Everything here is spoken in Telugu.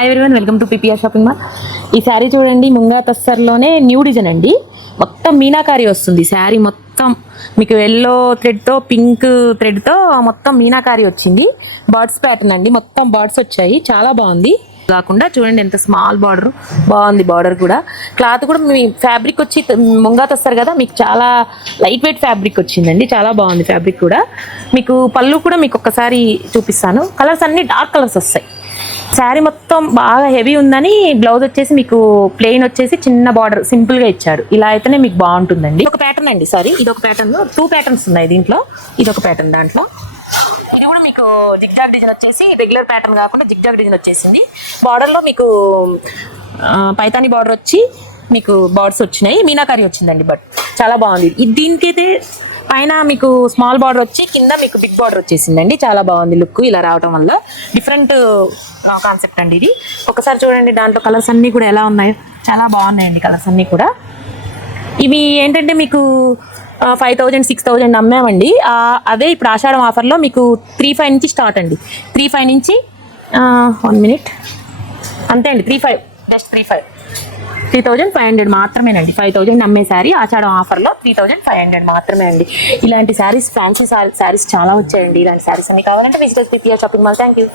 Hi everyone, welcome to PPR shopping mall. ఈ శారీ చూడండి, ముంగా తస్సర్లోనే న్యూ డిజైన్ అండి. మొత్తం మీనాకారి వస్తుంది శారీ మొత్తం. మీకు ఎల్లో థ్రెడ్తో పింక్ థ్రెడ్తో మొత్తం మీనాకారి వచ్చింది. బర్డ్స్ ప్యాటర్న్ అండి, మొత్తం బర్డ్స్ వచ్చాయి. చాలా బాగుంది. కాకుండా చూడండి ఎంత స్మాల్ బార్డర్ బాగుంది. బార్డర్ కూడా క్లాత్ కూడా మీ ఫ్యాబ్రిక్ వచ్చి ముంగా తెస్తారు కదా, మీకు చాలా లైట్ వెయిట్ ఫ్యాబ్రిక్ వచ్చిందండి. చాలా బాగుంది ఫ్యాబ్రిక్ కూడా. మీకు పళ్ళు కూడా మీకు ఒక్కసారి చూపిస్తాను. కలర్స్ అన్ని డార్క్ కలర్స్ వస్తాయి. శారీ మొత్తం బాగా హెవీ ఉందని బ్లౌజ్ వచ్చేసి మీకు ప్లెయిన్ వచ్చేసి చిన్న బార్డర్ సింపుల్ గా ఇచ్చాడు. ఇలా అయితేనే మీకు బాగుంటుందండి. ఒక ప్యాటర్న్ అండి సారీ, ఇది ఒక ప్యాటర్న్. 2 ప్యాటర్న్స్ ఉన్నాయి దీంట్లో. ఇది ఒక ప్యాటర్న్, దాంట్లో ఇది కూడా మీకు జిగ్జాగ్ డిజైన్ వచ్చేసి రెగ్యులర్ ప్యాటర్న్ కాకుండా జిగ్జాగ్ డిజైన్ వచ్చేసింది. బార్డర్ లో మీకు పైతాని బార్డర్ వచ్చి మీకు బార్డర్స్ వచ్చినాయి. మీనాకారి వచ్చిందండి. బట్ చాలా బాగుంది. దీనికైతే పైన మీకు స్మాల్ బార్డర్ వచ్చి కింద మీకు బిగ్ బార్డర్ వచ్చేసిందండి. చాలా బాగుంది లుక్ ఇలా రావడం వల్ల. డిఫరెంట్ కాన్సెప్ట్ అండి ఇది. ఒకసారి చూడండి దాంట్లో కలర్స్ అన్నీ కూడా ఎలా ఉన్నాయో. చాలా బాగున్నాయండి కలర్స్ అన్నీ కూడా. ఇవి ఏంటంటే మీకు 5000 6000 అమ్మామండి. అదే ఇప్పుడు ఆషాఢం ఆఫర్లో మీకు 3500 నుంచి స్టార్ట్ అండి. 3500 నుంచి 1 మినిట్ అంతే అండి. 35 జస్ట్ 3500 మాత్రమేనండి. 5000 అమ్మే శారీ ఆషాఢం ఆఫర్లో 3500 మాత్రమే అండి. ఇలాంటి శారీస్, ఫ్యాన్సీ శారీస్ చాలా వచ్చాయండి. ఇలాంటి శారీస్ అన్ని కావాలంటే visit PPR shopping mall. Thank you.